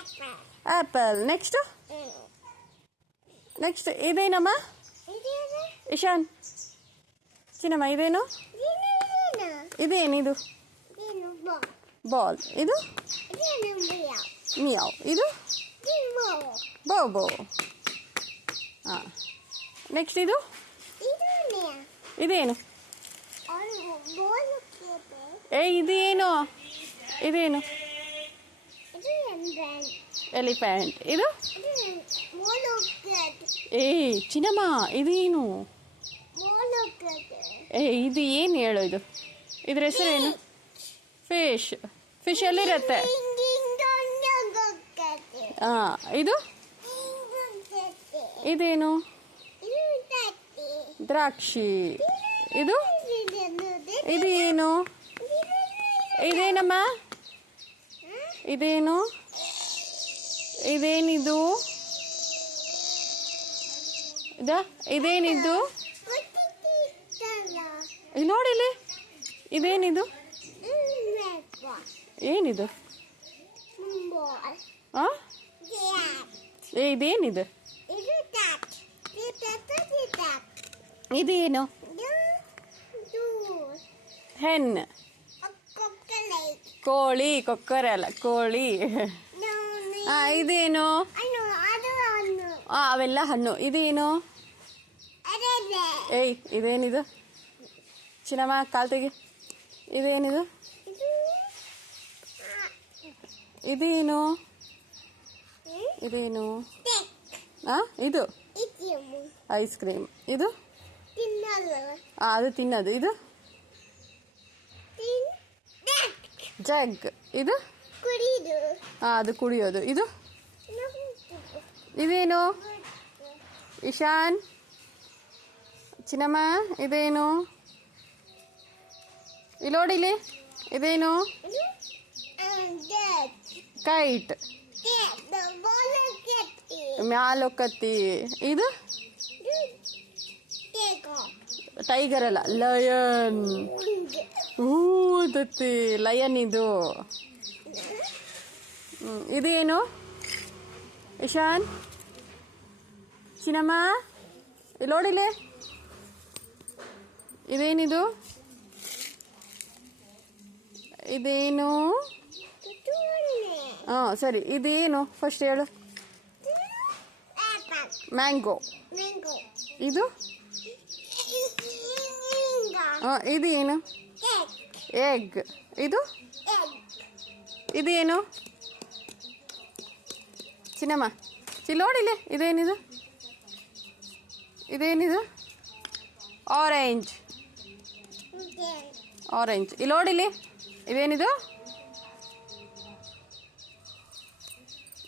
Apple. Next ಇದೇನಮ್ಮ? Ishan, ಚಿನ್ನಮ್ಮ, ಇದೇನು? ಇದೇನಿದು? Ball. ಇದು ಮಿಯಾವ್. ಇದು ಬೋಬೋ. ಹಾಂ, ನೆಕ್ಸ್ಟ್ ಇದು ಇದೇನು? ಇದೇನು? ಎಲಿಫೆಂಟ್. ಇದು ಚಿನ್ನಮ್ಮ, ಇದೇನು? ಇದು ಏನು ಹೇಳು? ಇದ್ರ ಹೆಸರೇನು? ಫಿಶ್ ಎಲ್ಲಿರತ್ತೆ? ಹಾಂ, ಇದೇನು? ದ್ರಾಕ್ಷಿ. ಇದು ಏನು? ಇದೇನಮ್ಮ? ಇದೇನಿದು? ಇದೇನಿದು? ನೋಡಿಲಿ, ಇದೇನಿದು? ಏನಿದು? ಇದೇನಿದು? ಇದೇನು? ಹೆನ್. ಕೋಳಿ. ಕೊಕ್ಕರೆ ಅಲ್ಲ, ಕೋಳಿ. ಇದೇನು? ಅವೆಲ್ಲ ಹಣ್ಣು. ಇದೇನು? ಇದೇನಿದು? ಚಿನ್ನಮ್ಮ, ಕಾಲ್ ತೆಗಿ. ಇದೇನಿದು? ಇದೇನು? ಇದು ಐಸ್ ಕ್ರೀಮ್. ಇದು ಅದು ತಿನ್ನೋದು. ಇದು ಜಗ್. ಇದು ಅದು ಕುಡಿಯೋದು. ಇದೇನು? ಇಶಾನ್, ಚಿನ್ನಮ್ಮ, ಇದೇನು? ಇಲ್ಲಿ ನೋಡಿಲಿ, ಇದೇನು? ಕೈಟ್. ಮ್ಯಾಲೊಕ್ಕತ್ತಿ. ಇದು ಟೈಗರ್ ಅಲ್ಲ, ಲಯನ್. ಊದತ್ತಿ, ಲಯನ್. ಇದು ಇದೇನು? ಇಶಾನ್, ಚಿನ್ನಮ್ಮ, ಇಲ್ಲಿ ನೋಡಿಲಿ, ಇದೇನಿದು? ಇದೇನು? ಸರಿ, ಇದೇನು? ಫಸ್ಟ್ ಹೇಳು. ಮ್ಯಾಂಗೋ. ಇದು ಇದೇನು? ಎಗ್. ಇದೇನು? ಚಿನ್ನಮ್ಮ, ನೋಡಿಲಿ, ಇದೇನಿದು? ಆರೆಂಜ್. ಇಲ್ಲಿ ನೋಡಿಲಿ,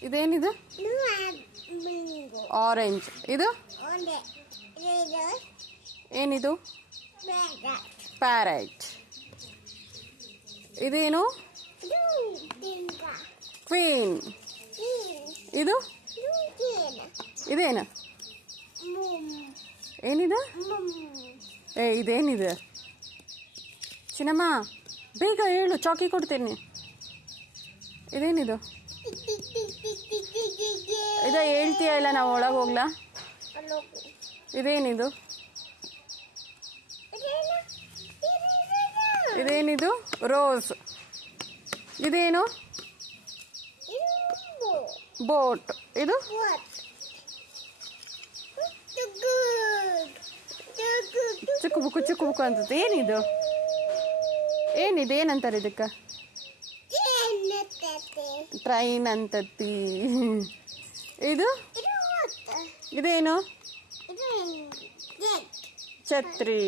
ಇದೇನಿದು? ಆರೆಂಜ್. ಇದು ಏನಿದು? ಪ್ಯಾರೆಟ್. ಇದೇನು? ಕ್ವೀನ್. ಇದೇನು? ಇದೇನಿದೆ? ಚಿನ್ನಮ್ಮ, ಬೇಗ ಹೇಳು, ಚಾಕಿ ಕೊಡ್ತೀನಿ. ಇದೇನಿದು? ಹೇಳ್ತೀಯ ಇಲ್ಲ, ನಾವು ಒಳಗೆ ಹೋಗ್ಲಾ? ಇದೇನಿದು? ರೋಸ್. ಇದೇನು? ಬೋಟ್. ಇದು ಚಿಕ್ಕು ಬುಕ್ಕು ಅಂತ. ಏನಂತಾರೆ ಇದಕ್ಕೆ? ಟ್ರೈನ್ ಅಂತತಿ. ಇದೇನು? ಛತ್ರಿ.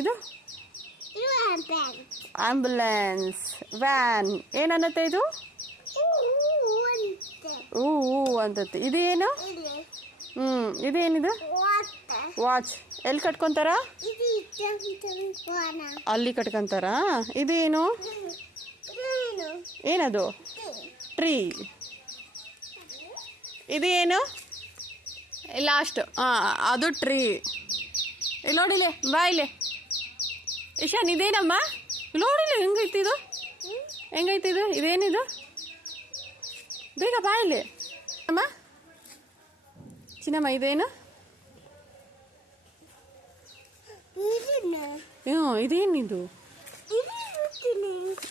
ಇದು ಆಂಬುಲೆನ್ಸ್. ವ್ಯಾನ್. ಏನನ್ನತ್ತೆ ಇದು? ಅಂತತಿ. ಇದೇನು? ಇದೇನಿದು? ವಾಚ್. ಎಲ್ಲಿ ಕಟ್ಕೊಂತಾರ? ಅಲ್ಲಿ ಕಟ್ಕೊಂತಾರ. ಇದೇನು? ಏನದು? ಟ್ರೀ. ಇದೇನು? ಲಾಸ್ಟ್. ಅದು ಟ್ರೀ. ಇಲ್ಲಿ ನೋಡಿಲೆ, ಬಾ ಇಲ್ಲಿ. ಇಶಾನ್, ಇದೇನಮ್ಮ? ನೋಡಿಲ್ಲ, ಹೆಂಗೈತಿದು? ಇದೇನಿದು? ಬೇಗ ಬಾ ಇಲ್ಲಿ ಅಮ್ಮ. ಚಿನ್ನಮ್ಮ ಇದೇನು? ಇದೇನಿದು?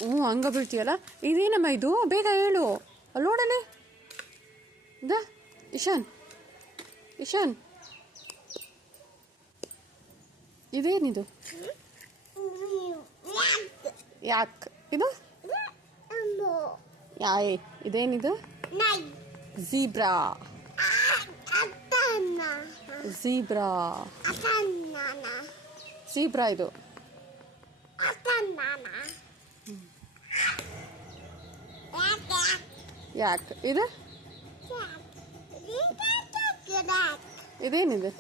ಹ್ಞೂ ಹಂಗ ಬೀಳ್ತೀಯಲ್ಲ. ಇದೇನಮ್ಮ ಇದು? ಬೇಗ ಹೇಳು. ಅಲ್ಲಿ ನೋಡಲೆ ದ ಇಶಾನ್ ಇಶಾನ್ ಇದೇನಿದು? ಯಾಕ್ ಇದು? ಯಾಯ್ ಇದೇನಿದು? ಝೀಬ್ರಾ. ಝೀಬ್ರಾ ಝೀಬ್ರಾ ಇದು. ಯಾಕ್ ಇದು? ಇದೇನಿದೆ?